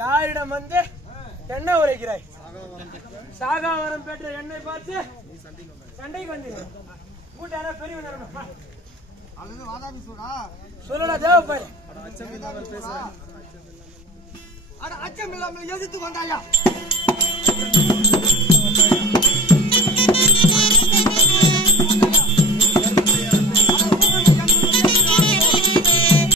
யாரிடம் வந்து என்ன உரைக்கிறாய்? சாகாவரம் பெற்ற என்னை பார்த்து சண்டைக்கு வந்தீங்க. கூட்டான பெரியவன் சொல்லடா தேவப்பாரு. அச்சம் இல்லாமல் எதிர்த்து வந்தாயா?